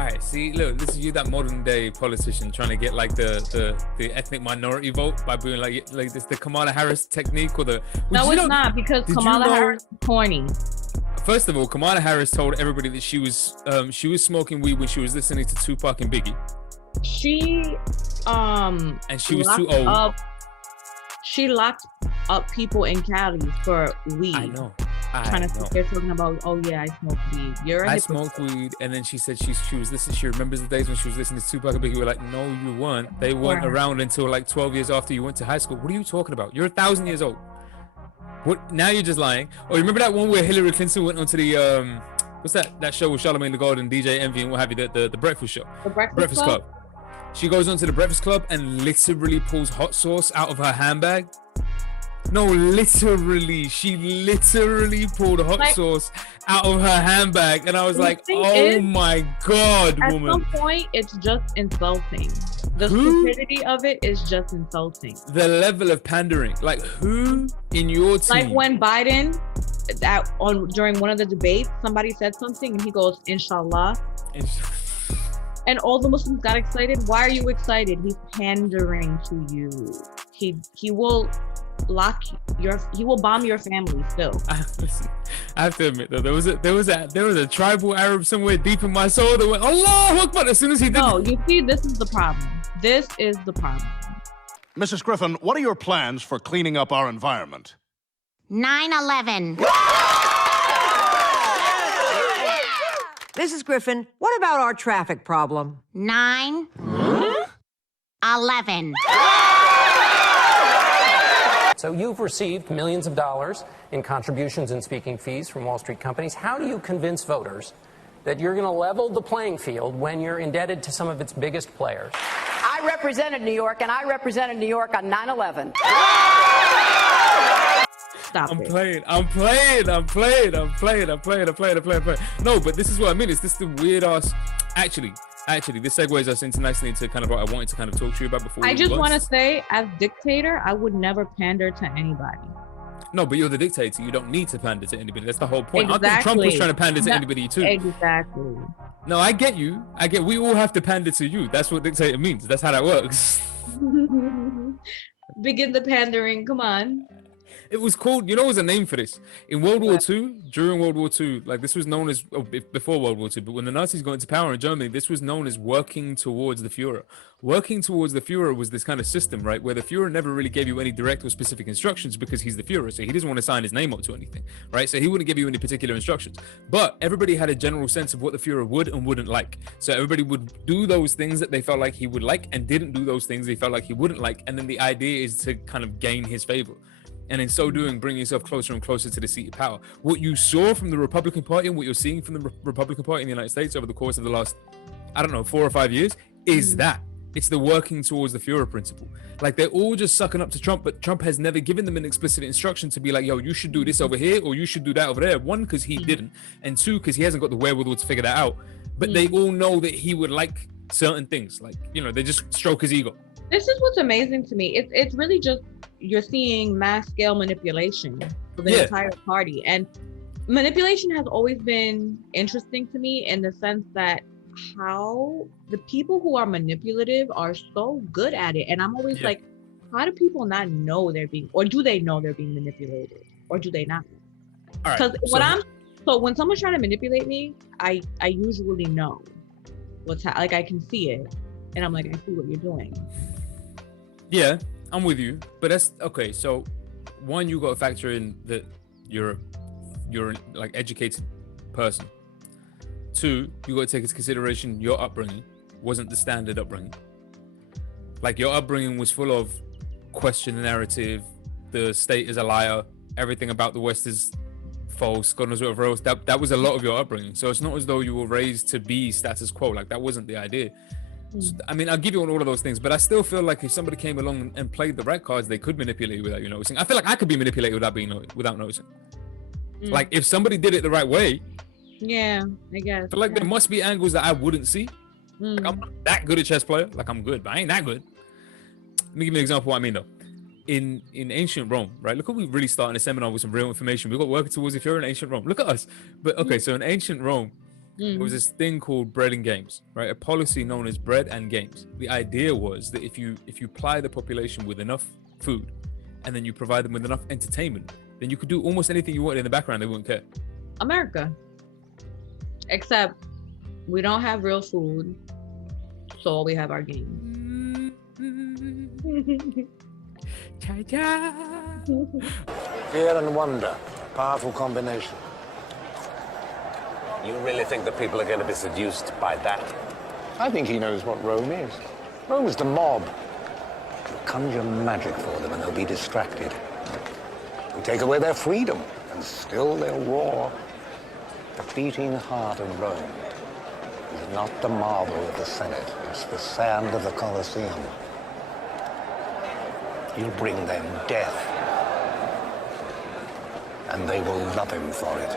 All right, see, look, this is you, that modern day politician trying to get like the ethnic minority vote by doing like this the Kamala Harris technique or the. No, it's not, because Kamala Harris is corny. First of all, Kamala Harris told everybody that she was smoking weed when she was listening to Tupac and Biggie. And she was too old. She locked up people in Cali for weed. I know. They're talking about, oh yeah, I smoke weed. I smoked weed, and then she said she was listening. She remembers the days when she was listening to Tupac and Biggie. We're like, no, you weren't. They weren't around until like 12 years after you went to high school. What are you talking about? You're 1,000 years old. What? Now you're just lying. Oh, you remember that one where Hillary Clinton went onto the what's that show with Charlamagne the God and DJ Envy and what have you? The Breakfast Show. The Breakfast Club. She goes onto the Breakfast Club and literally pulls hot sauce out of her handbag. No, literally. She literally pulled hot sauce out of her handbag. And I was like, oh my God, woman. At some point, it's just insulting. The stupidity of it is just insulting. The level of pandering. Like, who in your team? Like when Biden, during one of the debates, somebody said something and he goes, Inshallah. And all the Muslims got excited. Why are you excited? He's pandering to you. He will he will bomb your family still. Listen, I have to admit though, there was a tribal Arab somewhere deep in my soul that went, Allahu Akbar, as soon as he did. No, you see, this is the problem. This is the problem. Mrs. Griffin, what are your plans for cleaning up our environment? 9/11. Mrs. Griffin, what about our traffic problem? 9/11. So you've received millions of dollars in contributions and speaking fees from Wall Street companies. How do you convince voters that you're going to level the playing field when you're indebted to some of its biggest players? I represented New York, and I represented New York on 9/11. Stop I'm playing. No, but this is what I mean. It's this the weird ass. Actually, this segues us into nicely into kind of what I wanted to kind of talk to you about before. I just want to say, as dictator, I would never pander to anybody. No, but you're the dictator. You don't need to pander to anybody. That's the whole point. Exactly. I think Trump was trying to pander to anybody too. Exactly. No, I get you. We all have to pander to you. That's what dictator means. That's how that works. Begin the pandering. Come on. It was called, you know, there's a name for this. In World War II, during World War II, like this was known as, before World War II, but when the Nazis got into power in Germany, this was known as working towards the Führer. Working towards the Führer was this kind of system, right, where the Führer never really gave you any direct or specific instructions because he's the Führer, so he doesn't want to sign his name up to anything, right? So he wouldn't give you any particular instructions. But everybody had a general sense of what the Führer would and wouldn't like. So everybody would do those things that they felt like he would like and didn't do those things they felt like he wouldn't like. And then the idea is to kind of gain his favor. And in so doing, bring yourself closer and closer to the seat of power. What you saw from the Republican Party and what you're seeing from the Republican Party in the United States over the course of the last, 4 or 5 years is that. It's the working towards the Führer principle. Like they're all just sucking up to Trump, but Trump has never given them an explicit instruction to be like, yo, you should do this over here or you should do that over there. One, because he didn't. And two, because he hasn't got the wherewithal to figure that out. But they all know that he would like certain things. Like, you know, they just stroke his ego. This is what's amazing to me. It's really just, you're seeing mass scale manipulation for the entire party. And manipulation has always been interesting to me in the sense that how the people who are manipulative are so good at it. And I'm always like, how do people not know they're being, or do they know they're being manipulated? Or do they not? Because when someone's trying to manipulate me, I usually know what's like I can see it. And I'm like, I see what you're doing. Yeah, I'm with you, but that's okay. So, one, you got to factor in that you're like educated person. Two, you got to take into consideration your upbringing wasn't the standard upbringing. Like your upbringing was full of question the narrative, the state is a liar, everything about the West is false, God knows whatever else. That was a lot of your upbringing. So it's not as though you were raised to be status quo. Like that wasn't the idea. So, I mean, I'll give you all of those things, but I still feel like if somebody came along and played the right cards, they could manipulate you without you noticing. I feel like I could be manipulated without noticing. Like if somebody did it the right way. Yeah, I guess. I feel like there must be angles that I wouldn't see. Like, I'm not that good a chess player. Like I'm good, but I ain't that good. Let me give you an example of what I mean though. In ancient Rome, right? Look, we really starting a seminar with some real information. We got working towards if you're in ancient Rome. Look at us. But okay, so in ancient Rome, There was this thing called bread and games, right? A policy known as bread and games. The idea was that if you apply the population with enough food, and then you provide them with enough entertainment, then you could do almost anything you want in the background. They wouldn't care. America. Except we don't have real food, so we have our games. Fear and wonder, powerful combination. You really think that people are going to be seduced by that? I think he knows what Rome is. Rome is the mob. You conjure magic for them and they'll be distracted. We take away their freedom and still they'll roar. The beating heart of Rome is not the marble of the Senate, it's the sand of the Colosseum. He'll bring them death, and they will love him for it.